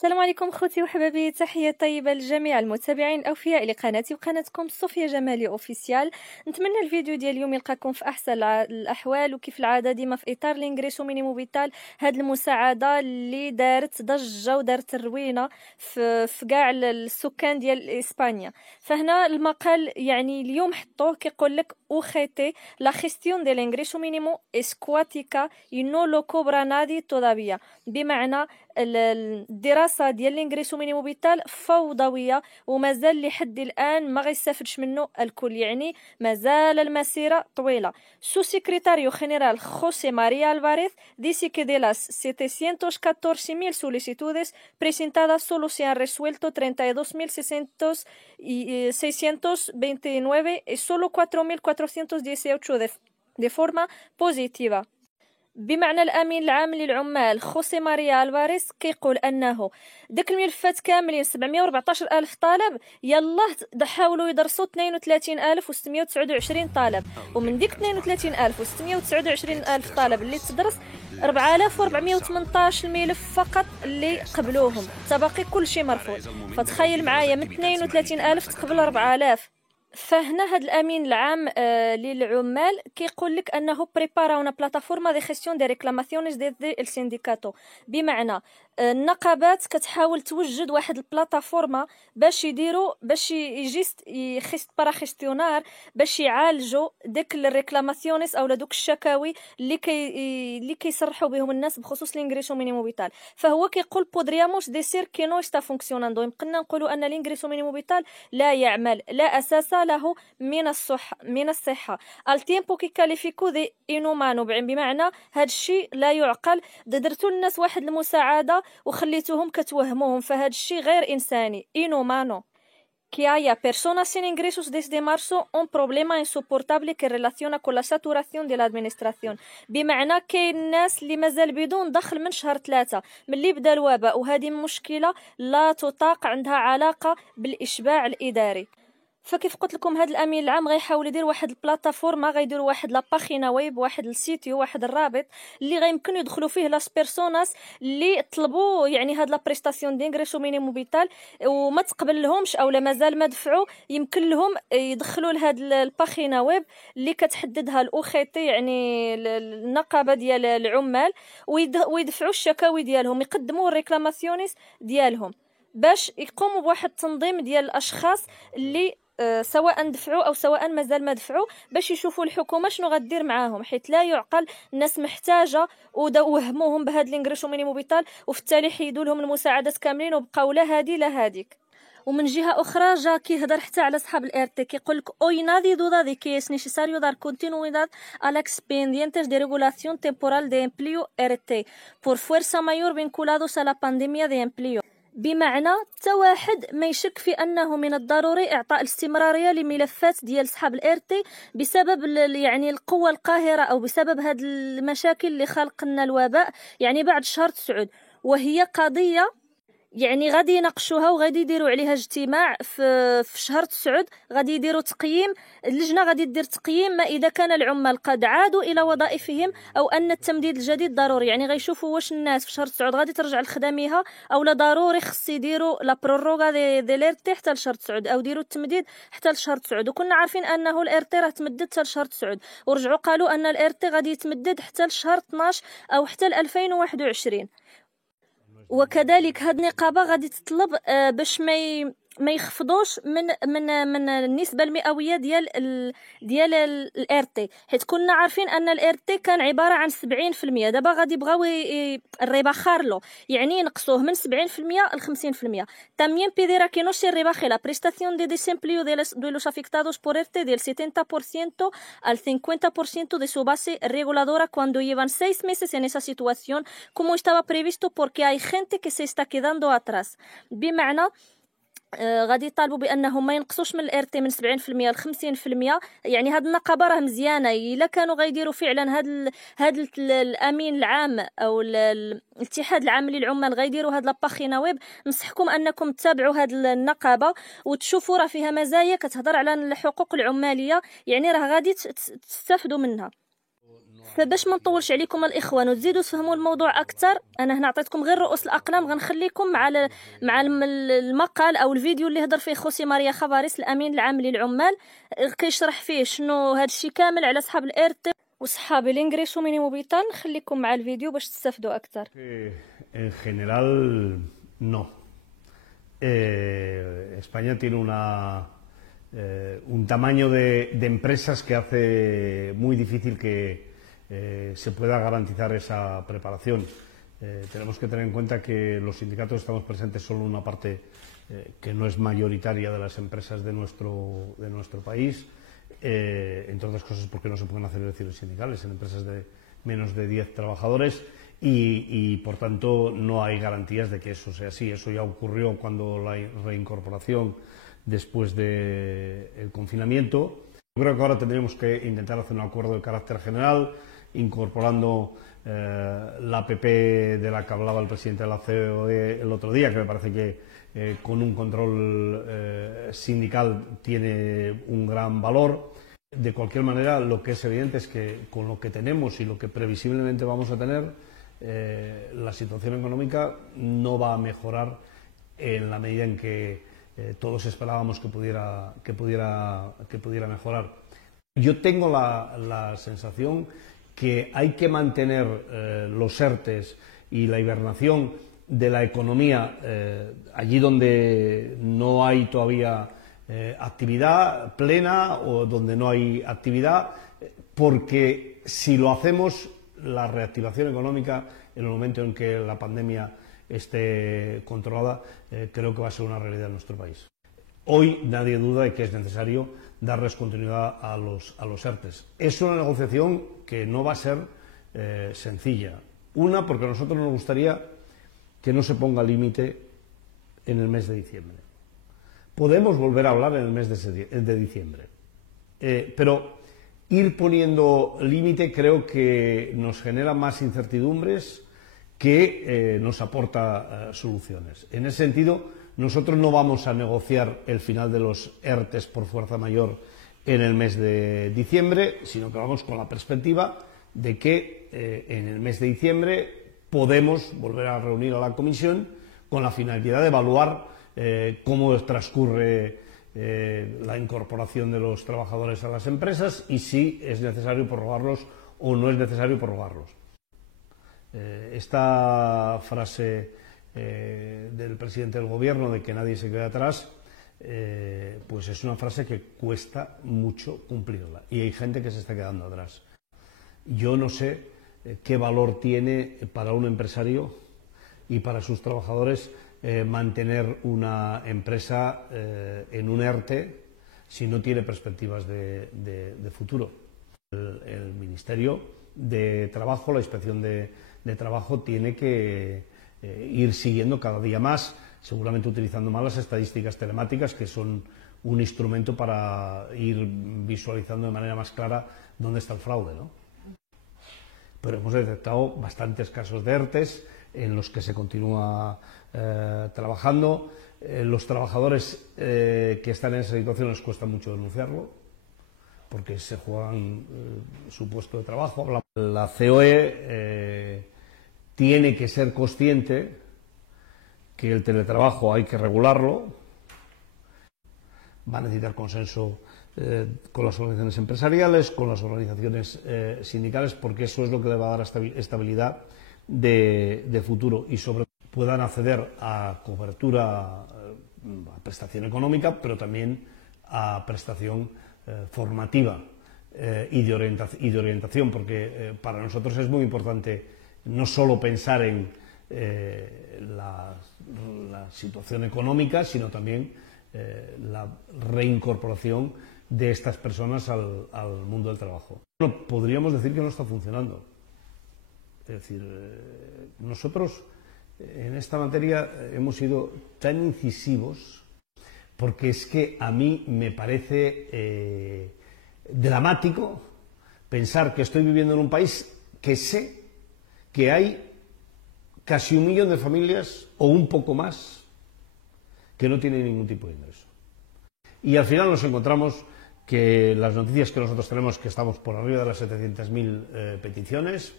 السلام عليكم خوتي وحبابي، تحية طيبة لجميع المتابعين الأوفياء لقناتي وقناتكم صوفيا جمالي أوفيسيال. نتمنى الفيديو ديال اليوم يلقاكم في أحسن الأحوال، وكيف العادة ديما في إطار لينغريسو مينيمو فيتال، هاد المساعدة اللي دارت ضجة ودارت الروينة في كاع السكان ديال إسبانيا. فهنا المقال يعني اليوم حطوه كيقول لك اوخيتي لا خيستيون ديال لينغريسو مينيمو اسكواتيكا ينو لو كوبرا نادي تودافيا، بمعنى الدراسه ديال لينغريسو مينيمو فيتال فوضويه ومازال لحد الان ما غيستافدش منه الكل، يعني مازال المسيره طويله. سو سيكريتاريو جينيرال خوسي ماريا الفاريز dice que de las 714.000 solicitudes presentadas solo se han resuelto 32.629 y solo 4.418 de forma positiva. بمعنى الامين العام للعمال خوسي ماريا الفاريس كيقول انه داك الملفات كاملين 714 الف طالب يلاه حاولوا يدرسوا 32,629 طالب، ومن ديك 32,629 الف طالب اللي تدرس 4418 ملف فقط اللي قبلوهم، تبقي كل شيء مرفوض. فتخيل معايا من 32,000 تقبل 4000. فهنا هاد الامين العام للعمال كيقول لك انه بريبارا اون بلاتافورما دي خيستيون دي ريكلاماسيونيز دي السينديكاتو، بمعنى النقابات كتحاول توجد واحد البلاتافورما باش يديروا باش يجيست يخيست بارا خيستيونار باش يعالجوا ديك الريكلاماسيونيز او دوك الشكاوي اللي كيصرحوا بهم الناس بخصوص لينغريسو مينيمو فيتال. فهو كيقول بودرياموس ديسير كي نو استا فونكسيوناندو، يمكننا نقولوا ان لينغريسو مينيمو فيتال لا يعمل، لا اساس له من الصحه التيمبو كي كاليفيكو دي انومانو، بمعنى هاد الشيء لا يعقل. درتوا الناس واحد المساعده وخليتوهم كتوهموهم، فهاد الشيء غير انساني. انومانو que haya personas sin ingresos desde marzo un problema insoportable que relaciona con la saturación de la administración، بمعنى كاين الناس اللي مازال بدون دخل من شهر 3 ملي بدا الوباء، وهذه مشكله لا تطاق، عندها علاقه بالاشباع الاداري. فكيف قلت لكم هذا الامين العام غيحاول يدير واحد البلاتفورما، غيديروا واحد لاباغينا ويب، واحد السيتيو، واحد الرابط اللي غيمكن يدخلوا فيه لاس بيرسوناس اللي طلبوا يعني هاد لا بريستاسيون دينغريسو مينيمو فيتال وما تقبل لهمش او لا مازال ما دفعوا، يمكن لهم يدخلوا لهاد الباغينا ويب اللي كتحددها الاوخيتي يعني النقابه ديال العمال، ويدفعوا الشكاوي ديالهم، يقدموا الريكلاماسيونيس ديالهم باش يقوموا بواحد التنظيم ديال الاشخاص اللي سواء دفعوا او سواء مازال ما دفعوا، باش يشوفوا الحكومه شنو غدير معاهم، حيت لا يعقل الناس محتاجه وهموهم بهاد لينغريسو مينيمو فيتال، وفي التالي حيدوا لهم المساعدات كاملين وبقاو لا هادي لا هاديك. ومن جهه اخرى جا كيهضر حتى على صحاب الار تي، كيقول لك oinadi duda de que es necesario dar continuidad a la expedientes de regulación temporal de empleo RT por fuerza mayor vinculados a la pandemia de empleo، بمعنى حتى واحد ما يشك في انه من الضروري اعطاء الاستمراريه لملفات ديال صحاب الارتي بسبب يعني القوه القاهره او بسبب هاد المشاكل اللي خلق لنا الوباء يعني بعد شهر 9، وهي قضيه يعني غادي يناقشوها وغادي يديروا عليها اجتماع في شهر 9. غادي يديروا تقييم، اللجنه غادي دير تقييم ما اذا كان العمال قد عادوا الى وظائفهم او ان التمديد الجديد ضروري، يعني غيشوفوا واش الناس في شهر 9 غادي ترجع لخدمها او لا ضروري خص يديروا لا بروروغا دي ليرتي حتى لشهر 9 او ديروا التمديد حتى لشهر 9. وكنا عارفين انه الارتي راه تمدد حتى لشهر 9، ورجعوا قالوا ان الارتي غادي يتمدد حتى لشهر 12 او حتى ل 2021. وكذلك هاد النقابه غادي تطلب باش ما يخفضوش من النسبه المئويه ديال الار تي، حيت كنا عارفين ان الار تي كان عباره عن 70%، دابا غادي يبغاو الريباخارلو يعني ينقصوه من 70% ل 50%. también pedirá que no se rebaje la prestación de desempleo de los afectados por ERTE del 70% al 50% de su base reguladora cuando llevan 6 meses en esa situación como estaba previsto porque hay gente que se está quedando atrás، بمعنى غادي يطالبوا بانهم ما ينقصوش من الارتي من 70% ل 50%. يعني هاد النقابه راه مزيانه، الا كانوا غيديروا فعلا هاد الامين العام او الاتحاد العام للعمال غيديروا هاد لاباغينا ويب، نصحكم انكم تتابعوا هاد النقابه وتشوفوا راه فيها مزايا كتهضر على الحقوق العماليه، يعني راه غادي تستافدوا منها. فباش ما نطولش عليكم الاخوان وتزيدوا تفهموا الموضوع اكثر، انا هنا عطيتكم غير رؤوس الاقلام، غنخليكم مع المقال او الفيديو اللي هضر فيه خوسي ماريا خباريس الامين العام للعمال، كيشرح فيه شنو هذا الشيء كامل على صحاب الارتي وصحاب الانغريسو مينيمو فيتال. نخليكم مع الفيديو باش تستافدوا اكثر. En general, no. España tiene un tamaño de empresas que hace muy difícil que se pueda garantizar esa preparación. Tenemos que tener en cuenta que los sindicatos estamos presentes solo en una parte que no es mayoritaria de las empresas de nuestro país, entre otras cosas porque no se pueden hacer elecciones sindicales en empresas de menos de 10 trabajadores. Y por tanto no hay garantías de que eso sea así. Eso ya ocurrió cuando la reincorporación después del confinamiento. Yo creo que ahora tendríamos que intentar hacer un acuerdo de carácter general, incorporando la APP de la que hablaba el presidente de la COE el otro día, que me parece que con un control sindical tiene un gran valor. De cualquier manera, lo que es evidente es que con lo que tenemos y lo que previsiblemente vamos a tener, la situación económica no va a mejorar en la medida en que todos esperábamos que pudiera mejorar. Yo tengo la sensación que hay que mantener los ERTEs y la hibernación de la economía allí donde no hay todavía actividad plena o donde no hay actividad, porque si lo hacemos, la reactivación económica en el momento en que la pandemia esté controlada, creo que va a ser una realidad en nuestro país. Hoy nadie duda de que es necesario darles continuidad a los ERTEs. Es una negociación que no va a ser sencilla. Una, porque a nosotros nos gustaría que no se ponga límite en el mes de diciembre. Podemos volver a hablar en el mes de diciembre, pero ir poniendo límite creo que nos genera más incertidumbres que nos aporta soluciones. En ese sentido, nosotros no vamos a negociar el final de los ERTEs por fuerza mayor en el mes de diciembre, sino que vamos con la perspectiva de que en el mes de diciembre podemos volver a reunir a la Comisión con la finalidad de evaluar cómo transcurre la incorporación de los trabajadores a las empresas y si es necesario prorrogarlos o no es necesario prorrogarlos. Esta frase del presidente del Gobierno de que nadie se quede atrás, pues es una frase que cuesta mucho cumplirla y hay gente que se está quedando atrás. Yo no sé qué valor tiene para un empresario y para sus trabajadores mantener una empresa en un ERTE si no tiene perspectivas de futuro. El Ministerio de Trabajo, la Inspección de Trabajo, tiene que ir siguiendo cada día más, seguramente utilizando más las estadísticas telemáticas, que son un instrumento para ir visualizando de manera más clara dónde está el fraude, ¿no? Pero hemos detectado bastantes casos de ERTEs en los que se continúa trabajando. Los trabajadores que están en esa situación les cuesta mucho denunciarlo porque se juegan su puesto de trabajo. La COE tiene que ser consciente que el teletrabajo hay que regularlo, va a necesitar consenso con las organizaciones empresariales, con las organizaciones sindicales, porque eso es lo que le va a dar estabilidad de futuro y sobre todo puedan acceder a cobertura, a prestación económica, pero también a prestación formativa y de orientación, porque para nosotros es muy importante no solo pensar en la situación económica, sino también la reincorporación de estas personas al mundo del trabajo. Bueno, podríamos decir que no está funcionando. Es decir, nosotros en esta materia hemos sido tan incisivos porque es que a mí me parece dramático pensar que estoy viviendo en un país que sé que hay casi 1 millón de familias o un poco más que no tienen ningún tipo de ingreso. Y al final nos encontramos que las noticias que nosotros tenemos que estamos por arriba de las 700.000 peticiones,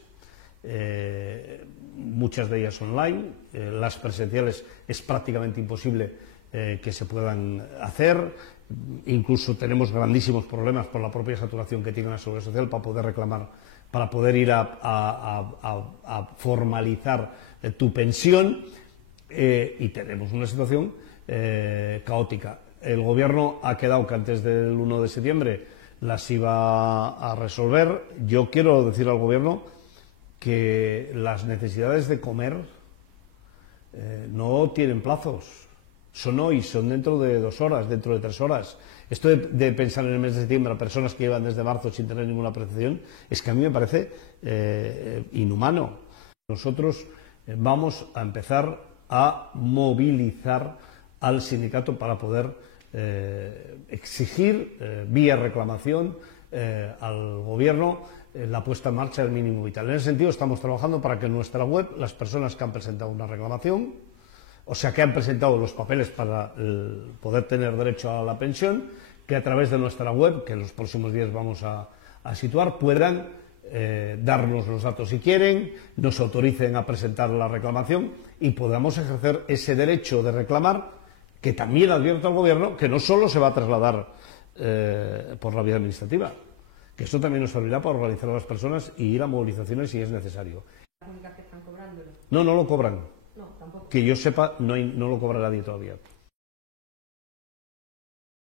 muchas de ellas online, las presenciales es prácticamente imposible que se puedan hacer, incluso tenemos grandísimos problemas por la propia saturación que tiene la Seguridad Social para poder reclamar, para poder ir a formalizar tu pensión, y tenemos una situación caótica. El Gobierno ha quedado que antes del 1 de septiembre las iba a resolver. Yo quiero decir al Gobierno que las necesidades de comer no tienen plazos. Son hoy, son dentro de 2 horas, dentro de 3 horas. Esto de pensar en el mes de septiembre a personas que llevan desde marzo sin tener ninguna prestación es que a mí me parece inhumano. Nosotros vamos a empezar a movilizar al sindicato para poder exigir vía reclamación al Gobierno la puesta en marcha del mínimo vital. En ese sentido estamos trabajando para que en nuestra web las personas que han presentado una reclamación, o sea que han presentado los papeles para poder tener derecho a la pensión, que a través de nuestra web, que en los próximos días vamos a situar, puedan darnos los datos si quieren, nos autoricen a presentar la reclamación y podamos ejercer ese derecho de reclamar, que también advierto al Gobierno que no solo se va a trasladar por la vía administrativa, que esto también nos servirá para organizar a las personas y ir a movilizaciones si es necesario. ¿La única que están cobrándolo? No, no lo cobran. No, tampoco. Que yo sepa, no lo cobra nadie todavía.